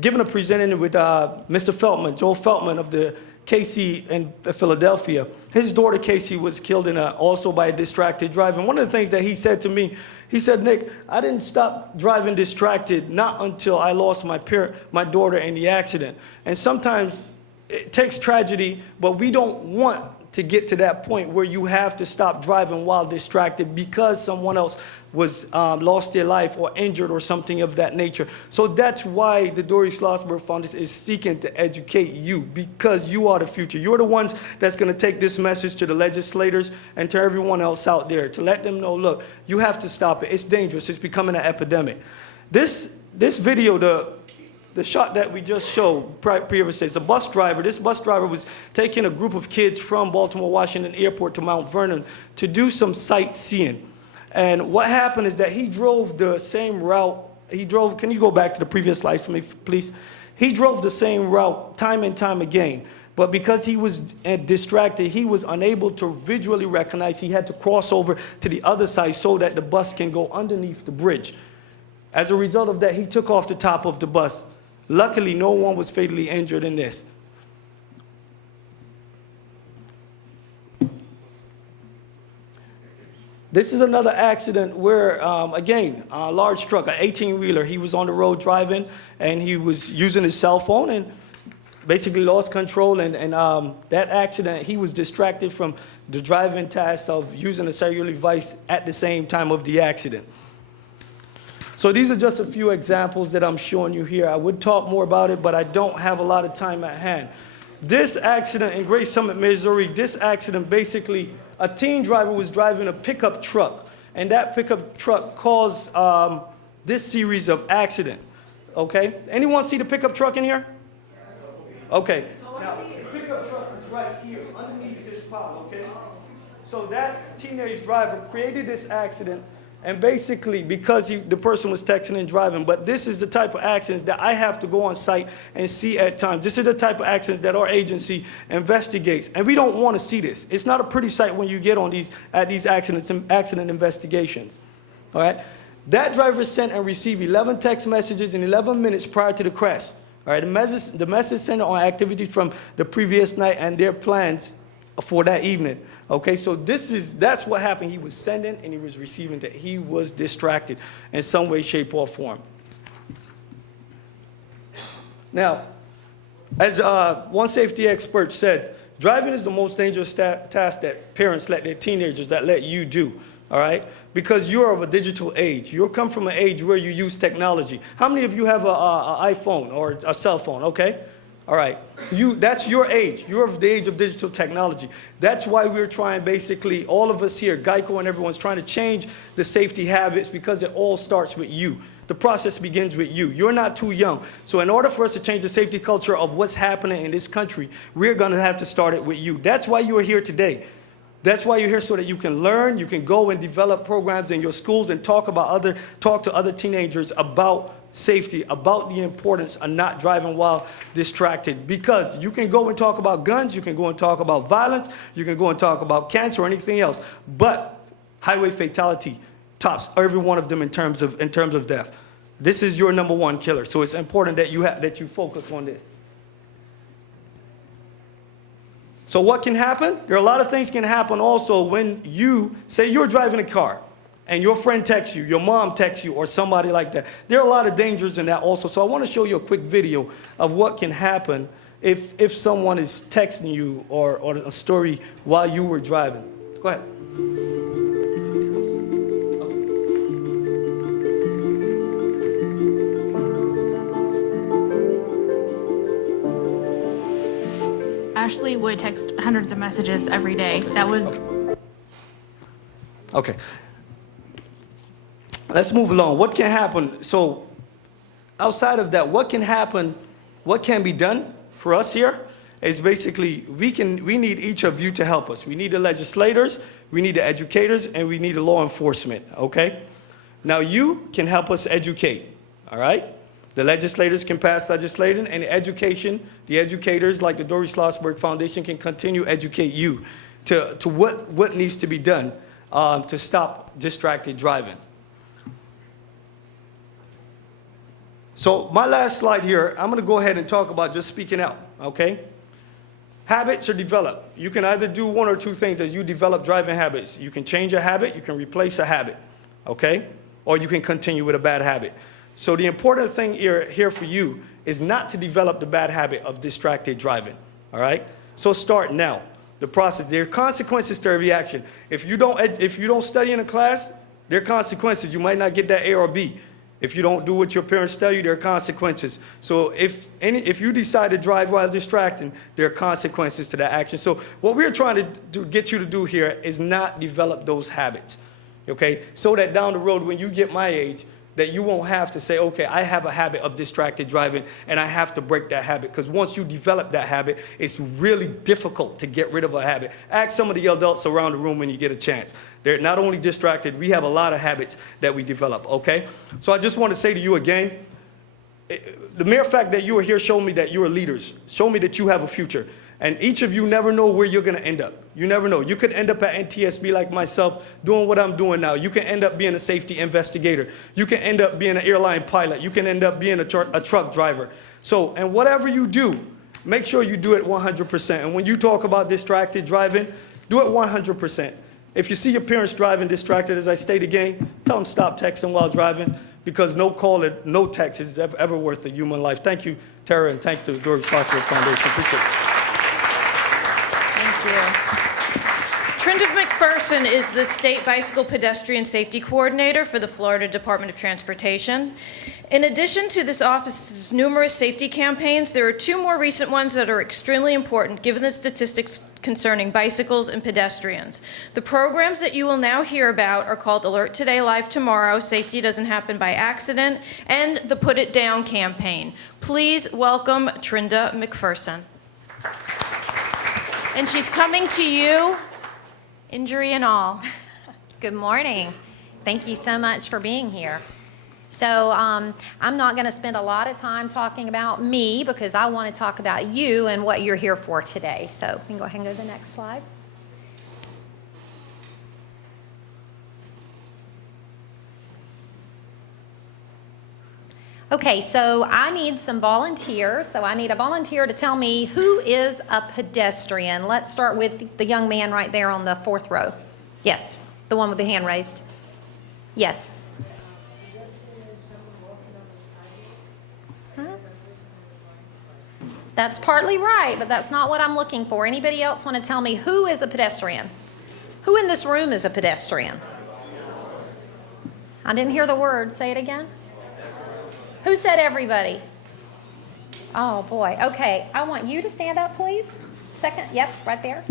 giving a presentation with Mr. Feltman, Joel Feltman of the Casey in Philadelphia. His daughter Casey was killed also by a distracted driver. And one of the things that he said to me He said, Nick, I didn't stop driving distracted not until I lost my daughter in the accident. And sometimes it takes tragedy, but we don't want to get to that point where you have to stop driving while distracted because someone else was lost their life or injured or something of that nature. So that's why the Dori Slosberg Foundation is seeking to educate you, because you are the future. You're the ones that's going to take this message to the legislators and to everyone else out there to let them know, look, you have to stop it. It's dangerous. It's becoming an epidemic. This video, the shot that we just showed previously, is a bus driver. This bus driver was taking a group of kids from Baltimore Washington Airport to Mount Vernon to do some sightseeing. And what happened is that he drove the same route. Can you go back to the previous slide for me, please? He drove the same route time and time again. But because he was distracted, he was unable to visually recognize. He had to cross over to the other side so that the bus can go underneath the bridge. As a result of that, he took off the top of the bus. Luckily, no one was fatally injured in this. This is another accident where, again, a large truck, an 18-wheeler, he was on the road driving, and he was using his cell phone and basically lost control. And that accident, he was distracted from the driving task of using a cellular device at the same time of the accident. So these are just a few examples that I'm showing you here. I would talk more about it, but I don't have a lot of time at hand. This accident in Great Summit, Missouri, this accident basically, a teen driver was driving a pickup truck, and that pickup truck caused this series of accidents. Okay? Anyone see the pickup truck in here? Okay. Now, the pickup truck is right here, underneath this pile, okay? So that teenage driver created this accident, and basically, because the person was texting and driving, but this is the type of accidents that I have to go on site and see at times. This is the type of accidents that our agency investigates, and we don't want to see this. It's not a pretty sight when you get on these accident investigations. All right? That driver sent and received 11 text messages in 11 minutes prior to the crash. All right? The message sent on activities from the previous night and their plans for that evening. Okay, so that's what happened. He was sending and he was receiving that. He was distracted in some way, shape, or form. Now, as one safety expert said, driving is the most dangerous task that parents let their teenagers, that let you do, all right? Because you're of a digital age. You come from an age where you use technology. How many of you have an iPhone or a cell phone, okay? All right, that's your age. You're of the age of digital technology. That's why we're trying, basically, all of us here, Geico and everyone's trying to change the safety habits, because it all starts with you. The process begins with you. You're not too young. So in order for us to change the safety culture of what's happening in this country, we're going to have to start it with you. That's why you are here today. That's why you're here, so that you can learn, you can go and develop programs in your schools and talk to other teenagers about safety, about the importance of not driving while distracted. Because you can go and talk about guns, you can go and talk about violence, you can go and talk about cancer or anything else, but highway fatality tops every one of them in terms of death. This is your #1 killer, so it's important that you focus on this. So what can happen? There are a lot of things can happen also when you say you're driving a car and your friend texts you, your mom texts you, or somebody like that. There are a lot of dangers in that also. So I want to show you a quick video of what can happen if someone is texting you or a story while you were driving. Go ahead. Ashley would text hundreds of messages every day. That was... Okay. Let's move along. What can happen? So outside of that, what can happen, what can be done for us here is basically we need each of you to help us. We need the legislators, we need the educators, and we need the law enforcement, okay? Now you can help us educate, all right? The legislators can pass legislation, and the educators like the Dori Slosberg Foundation can continue to educate you to what needs to be done to stop distracted driving. So my last slide here, I'm going to go ahead and talk about just speaking out, okay? Habits are developed. You can either do one or two things as you develop driving habits. You can change a habit, you can replace a habit, okay? or you can continue with a bad habit. So the important thing here for you is not to develop the bad habit of distracted driving, all right? So start now. The process, there are consequences to every action. If you don't study in a class, there are consequences. You might not get that A or B. If you don't do what your parents tell you, there are consequences. So if you decide to drive while distracting, there are consequences to that action. So what we're trying to get you to do here is not develop those habits, okay? So that down the road, when you get my age, that you won't have to say, okay, I have a habit of distracted driving and I have to break that habit. Because once you develop that habit, it's really difficult to get rid of a habit. Ask some of the adults around the room when you get a chance. They're not only distracted, we have a lot of habits that we develop, okay? So I just want to say to you again, the mere fact that you are here showed me that you are leaders. Show me that you have a future. And each of you never know where you're going to end up. You never know. You could end up at NTSB like myself doing what I'm doing now. You can end up being a safety investigator. You can end up being an airline pilot. You can end up being a truck driver. So, and whatever you do, make sure you do it 100%. And when you talk about distracted driving, do it 100%. If you see your parents driving distracted, as I state again, tell them stop texting while driving, because no call and no text is ever worth a human life. Thank you, Tara, and thank the Dori Slosberg Foundation. Appreciate it. Thank you. Trinda McPherson is the State Bicycle Pedestrian Safety Coordinator for the Florida Department of Transportation. In addition to this office's numerous safety campaigns, there are two more recent ones that are extremely important given the statistics concerning bicycles and pedestrians. The programs that you will now hear about are called Alert Today, Live Tomorrow, Safety Doesn't Happen by Accident, and the Put It Down campaign. Please welcome Trinda McPherson. And she's coming to you, injury and all. Good morning. Thank you so much for being here. So I'm not going to spend a lot of time talking about me because I want to talk about you and what you're here for today. So we can go ahead and go to the next slide. Okay, so I need some volunteers. So I need a volunteer to tell me who is a pedestrian. Let's start with the young man right there on the fourth row. Yes, the one with the hand raised. Yes. Huh? That's partly right, but that's not what I'm looking for. Anybody else want to tell me who is a pedestrian? Who in this room is a pedestrian? I didn't hear the word. Say it again. Who said everybody? Oh, boy. Okay, I want you to stand up, please. Second, yep, right there.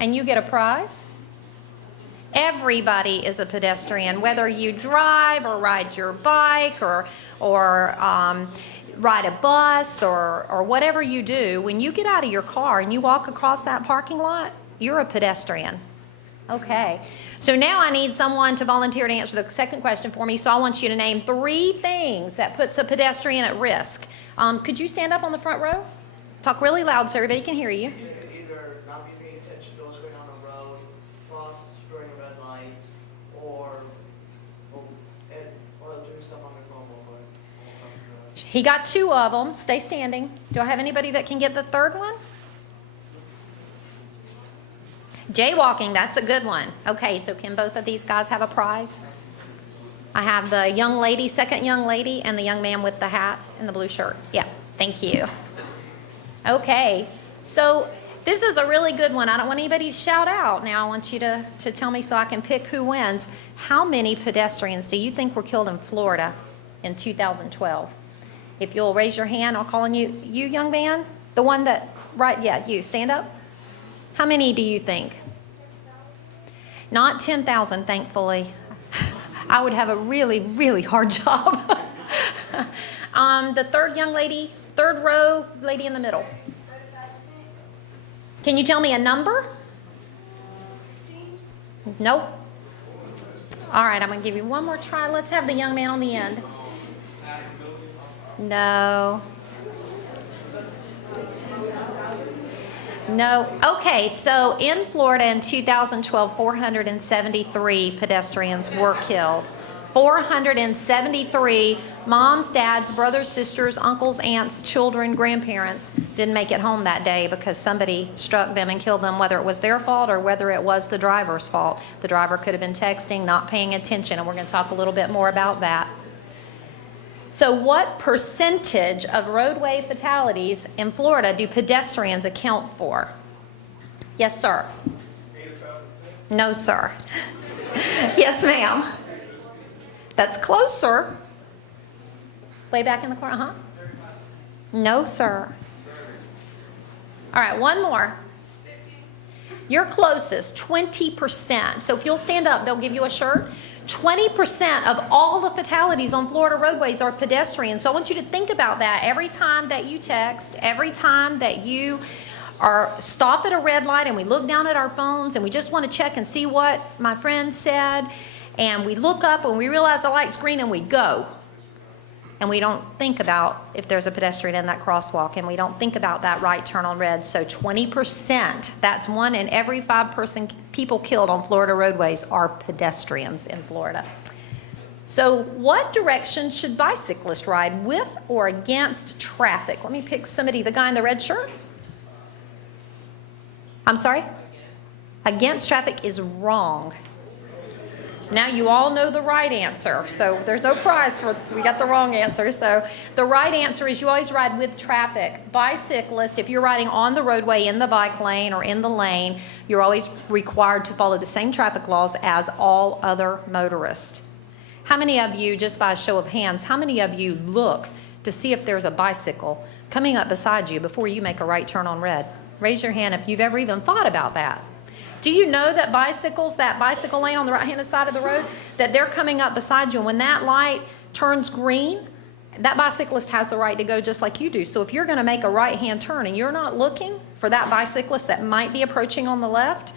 And you get a prize. Everybody is a pedestrian, whether you drive or ride your bike or ride a bus or whatever you do. When you get out of your car and you walk across that parking lot, you're a pedestrian. Okay, so now I need someone to volunteer to answer the second question for me. So I want you to name 3 things that puts a pedestrian at risk. Could you stand up on the front row? Talk really loud so everybody can hear you. Either not be paying attention to what's going on the road, cross during a red light, or doing stuff on their phone. He got 2 of them. Stay standing. Do I have anybody that can get the third one? Jaywalking, that's a good one. Okay, so can both of these guys have a prize? I have the young lady, second young lady, and the young man with the hat and the blue shirt. Yeah, thank you. Okay, so this is a really good one. I don't want anybody to shout out. Now I want you to tell me so I can pick who wins. How many pedestrians do you think were killed in Florida in 2012? If you'll raise your hand, I'll call on you. You, young man? The one that, right, yeah, you. Stand up. How many do you think? Not 10,000, thankfully. I would have a really, really hard job. The third young lady, third row, lady in the middle. Can you tell me a number? Nope. All right, I'm going to give you one more try. Let's have the young man on the end. No. No. Okay, so in Florida in 2012, 473 pedestrians were killed. 473 moms, dads, brothers, sisters, uncles, aunts, children, grandparents didn't make it home that day because somebody struck them and killed them, whether it was their fault or whether it was the driver's fault. The driver could have been texting, not paying attention, and we're going to talk a little bit more about that. So what percentage of roadway fatalities in Florida do pedestrians account for? Yes, sir. No, sir. Yes, ma'am. That's closer. Way back in the corner, huh? No, sir. All right, one more. You're closest, 20%. So if you'll stand up, they'll give you a shirt. 20% of all the fatalities on Florida roadways are pedestrians. So I want you to think about that every time that you text, every time that you stop at a red light and we look down at our phones and we just want to check and see what my friend said, and we look up and we realize the light's green and we go. And we don't think about if there's a pedestrian in that crosswalk, and we don't think about that right turn on red. So 20%, that's 1 in every 5 people killed on Florida roadways are pedestrians in Florida. So what direction should bicyclists ride, with or against traffic? Let me pick somebody, the guy in the red shirt. I'm sorry? Against traffic is wrong. So now you all know the right answer. So there's no prize for, we got the wrong answer. So the right answer is you always ride with traffic. Bicyclist, if you're riding on the roadway in the bike lane or in the lane, you're always required to follow the same traffic laws as all other motorists. How many of you, just by a show of hands, how many of you look to see if there's a bicycle coming up beside you before you make a right turn on red? Raise your hand if you've ever even thought about that. Do you know that bicycles, that bicycle lane on the right-hand side of the road, that they're coming up beside you, and when that light turns green, that bicyclist has the right to go just like you do. So if you're going to make a right-hand turn and you're not looking for that bicyclist that might be approaching on the left,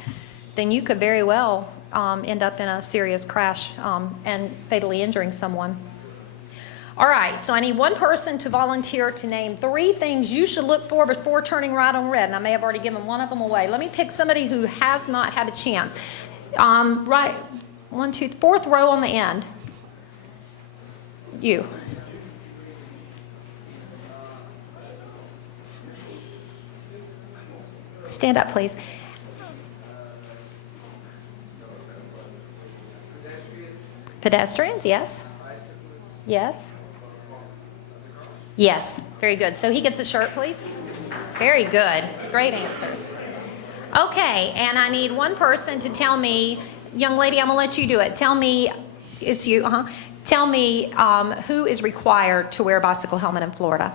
then you could very well end up in a serious crash and fatally injuring someone. All right, so I need one person to volunteer to name 3 things you should look for before turning right on red. And I may have already given one of them away. Let me pick somebody who has not had a chance. Right, 1, 2, 4th row on the end. You. Stand up, please. Pedestrians, yes. Yes. Yes, very good. So he gets a shirt, please. Very good. Great answers. Okay, and I need one person to tell me, young lady, I'm going to let you do it. Tell me, it's you, Tell me who is required to wear a bicycle helmet in Florida.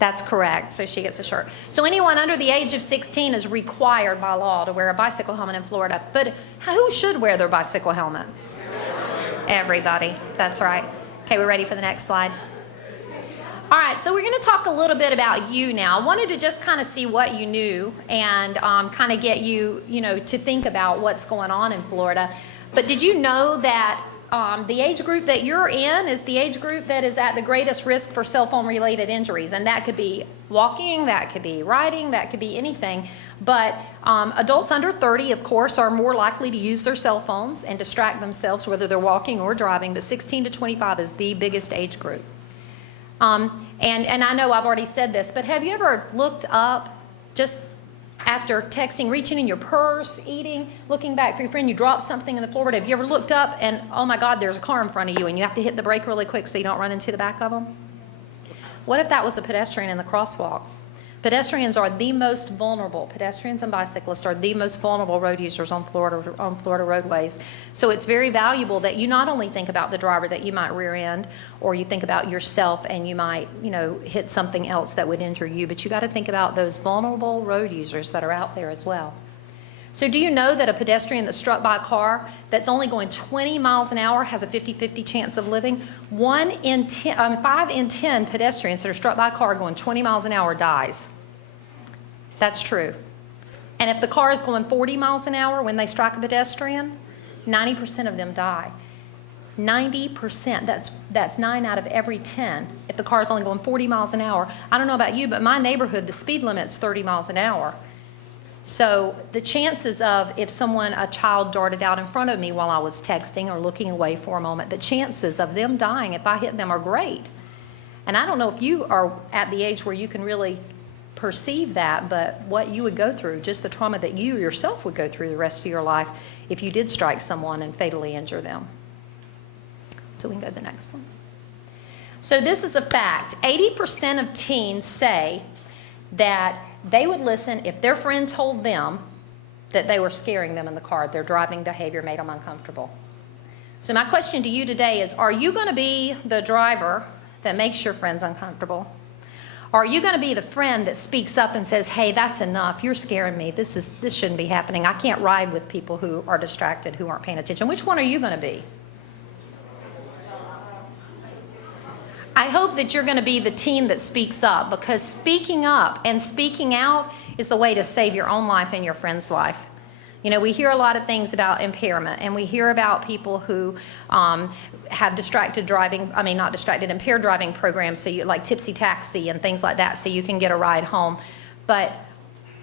That's correct. So she gets a shirt. So anyone under the age of 16 is required by law to wear a bicycle helmet in Florida. But who should wear their bicycle helmet? Everybody. That's right. Okay, we're ready for the next slide. All right, so we're going to talk a little bit about you now. I wanted to just kind of see what you knew and kind of get you, to think about what's going on in Florida. But did you know that the age group that you're in is the age group that is at the greatest risk for cell phone related injuries? And that could be walking, that could be riding, that could be anything. But adults under 30, of course, are more likely to use their cell phones and distract themselves, whether they're walking or driving. But 16 to 25 is the biggest age group. And I know I've already said this, but have you ever looked up just after texting, reaching in your purse, eating, looking back for your friend, you drop something in the floor? Have you ever looked up and, oh my God, there's a car in front of you and you have to hit the brake really quick so you don't run into the back of them? What if that was a pedestrian in the crosswalk? Pedestrians are the most vulnerable. Pedestrians and bicyclists are the most vulnerable road users on Florida roadways. So it's very valuable that you not only think about the driver that you might rear end, or you think about yourself and you might, hit something else that would injure you, but you got to think about those vulnerable road users that are out there as well. So do you know that a pedestrian that's struck by a car that's only going 20 miles an hour has a 50-50 chance of living? 5 in 10 pedestrians that are struck by a car going 20 miles an hour dies. That's true. And if the car is going 40 miles an hour when they strike a pedestrian, 90% of them die. 90%, that's 9 out of every 10 if the car is only going 40 miles an hour. I don't know about you, but my neighborhood, the speed limit's 30 miles an hour. So the chances of if a child darted out in front of me while I was texting or looking away for a moment, the chances of them dying if I hit them are great. And I don't know if you are at the age where you can really perceive that, but what you would go through, just the trauma that you yourself would go through the rest of your life if you did strike someone and fatally injure them. So we can go to the next one. So this is a fact. 80% of teens say that they would listen if their friend told them that they were scaring them in the car. Their driving behavior made them uncomfortable. So my question to you today is, are you going to be the driver that makes your friends uncomfortable? Or are you going to be the friend that speaks up and says, hey, that's enough, you're scaring me, this shouldn't be happening, I can't ride with people who are distracted, who aren't paying attention? Which one are you going to be? I hope that you're going to be the teen that speaks up, because speaking up and speaking out is the way to save your own life and your friend's life. You know, we hear a lot of things about impairment, and we hear about people who have impaired driving programs, so like Tipsy Taxi and things like that, so you can get a ride home. But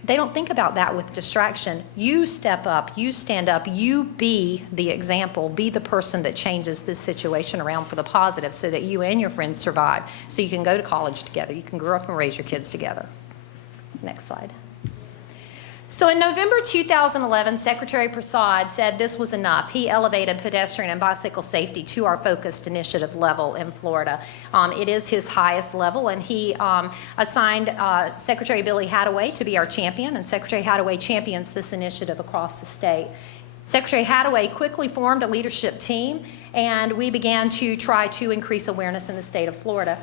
they don't think about that with distraction. You step up, you stand up, you be the example, be the person that changes this situation around for the positive so that you and your friends survive, so you can go to college together, you can grow up and raise your kids together. Next slide. So in November 2011, Secretary Prasad said this was enough. He elevated pedestrian and bicycle safety to our focused initiative level in Florida. It is his highest level, and he assigned Secretary Billy Hadaway to be our champion, and Secretary Hadaway champions this initiative across the state. Secretary Hadaway quickly formed a leadership team, and we began to try to increase awareness in the state of Florida.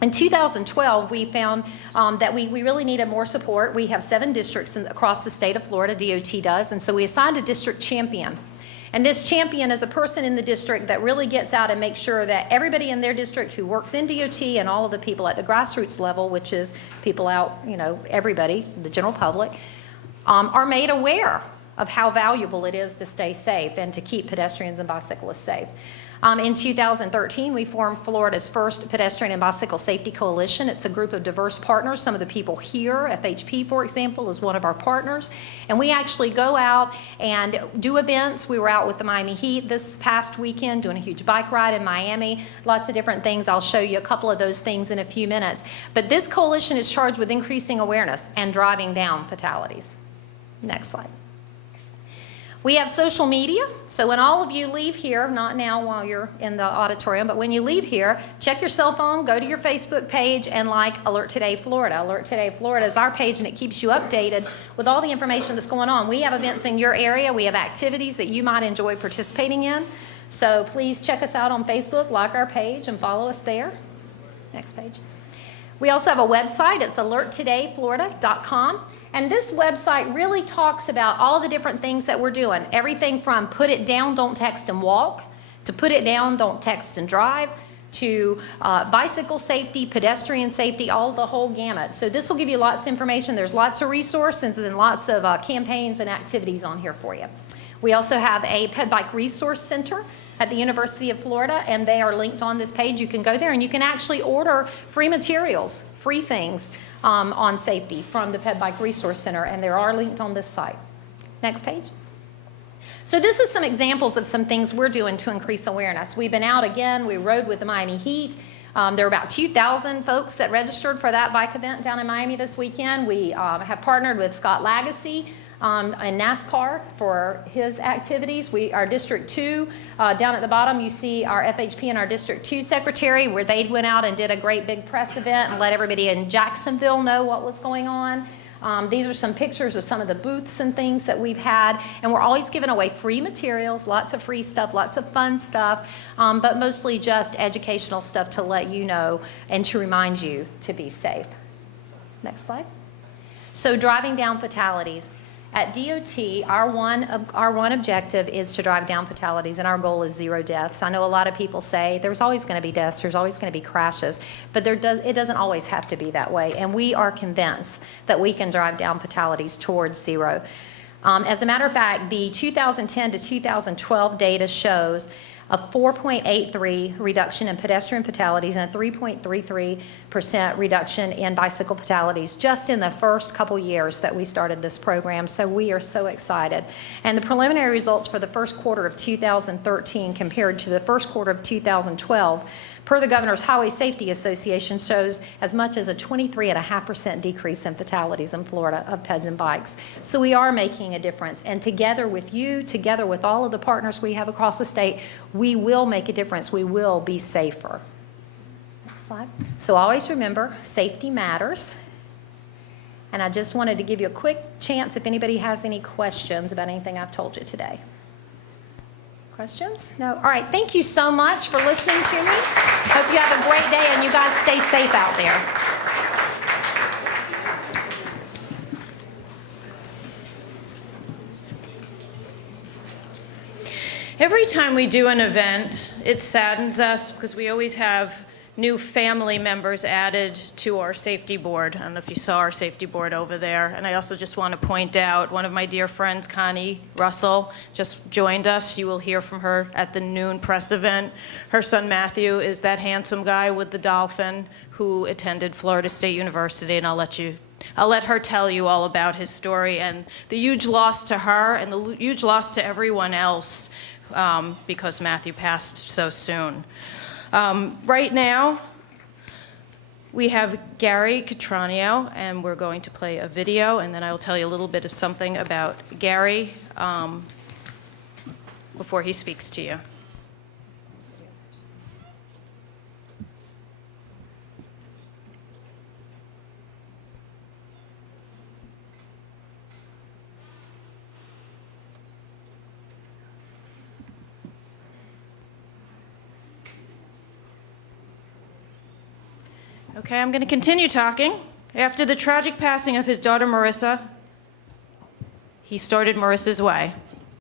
In 2012, we found that we really needed more support. We have 7 districts across the state of Florida, DOT does, and so we assigned a district champion. And this champion is a person in the district that really gets out and makes sure that everybody in their district who works in DOT and all of the people at the grassroots level, which is people out, you know, everybody, the general public, are made aware of how valuable it is to stay safe and to keep pedestrians and bicyclists safe. In 2013, we formed Florida's first pedestrian and bicycle safety coalition. It's a group of diverse partners. Some of the people here, FHP, for example, is one of our partners. And we actually go out and do events. We were out with the Miami Heat this past weekend doing a huge bike ride in Miami. Lots of different things. I'll show you a couple of those things in a few minutes. But this coalition is charged with increasing awareness and driving down fatalities. Next slide. We have social media, so when all of you leave here, not now while you're in the auditorium, but when you leave here, check your cell phone, go to your Facebook page, and like Alert Today Florida. Alert Today Florida is our page, and it keeps you updated with all the information that's going on. We have events in your area. We have activities that you might enjoy participating in. So please check us out on Facebook, like our page, and follow us there. Next page. We also have a website. It's alerttodayflorida.com. And this website really talks about all the different things that we're doing. Everything from put it down, don't text and walk, to put it down, don't text and drive, to bicycle safety, pedestrian safety, all the whole gamut. So this will give you lots of information. There's lots of resources and lots of campaigns and activities on here for you. We also have a Ped Bike Resource Center at the University of Florida, and they are linked on this page. You can go there and you can actually order free materials, free things on safety from the Ped Bike Resource Center, and they are linked on this site. Next page. So this is some examples of some things we're doing to increase awareness. We've been out again, we rode with the Miami Heat. There were about 2,000 folks that registered for that bike event down in Miami this weekend. We have partnered with Scott Lagacy in NASCAR for his activities. Our District 2, down at the bottom, you see our FHP and our District 2 secretary, where they went out and did a great big press event and let everybody in Jacksonville know what was going on. These are some pictures of some of the booths and things that we've had, and we're always giving away free materials, lots of free stuff, lots of fun stuff, but mostly just educational stuff to let you know and to remind you to be safe. Next slide. So driving down fatalities. At DOT, our one objective is to drive down fatalities, and our goal is 0 deaths. I know a lot of people say there's always going to be deaths, there's always going to be crashes, but it doesn't always have to be that way, and we are convinced that we can drive down fatalities towards 0. As a matter of fact, the 2010 to 2012 data shows a 4.83 reduction in pedestrian fatalities, and a 3.33% reduction in bicycle fatalities just in the first couple years that we started this program. So we are so excited. And the preliminary results for the first quarter of 2013 compared to the first quarter of 2012 per the Governor's Highway Safety Association shows as much as a 23.5% decrease in fatalities in Florida of peds and bikes. So we are making a difference. And together with you, together with all of the partners we have across the state, we will make a difference. We will be safer. Next slide. So always remember, safety matters. And I just wanted to give you a quick chance if anybody has any questions about anything I've told you today. Questions? No? All right. Thank you so much for listening to me. Hope you have a great day and you guys stay safe out there. Every time we do an event, it saddens us because we always have new family members added to our safety board. I don't know if you saw our safety board over there. And I also just want to point out one of my dear friends, Connie Russell, just joined us. You will hear from her at the noon press event. Her son Matthew is that handsome guy with the dolphin who attended Florida State University, and I'll let her tell you all about his story and the huge loss to her and the huge loss to everyone else because Matthew passed so soon. Right now, we have Gary Catronio, and we're going to play a video, and then I will tell you a little bit of something about Gary before he speaks to you. Okay, I'm going to continue talking. After the tragic passing of his daughter Marissa, he started Marissa's Way.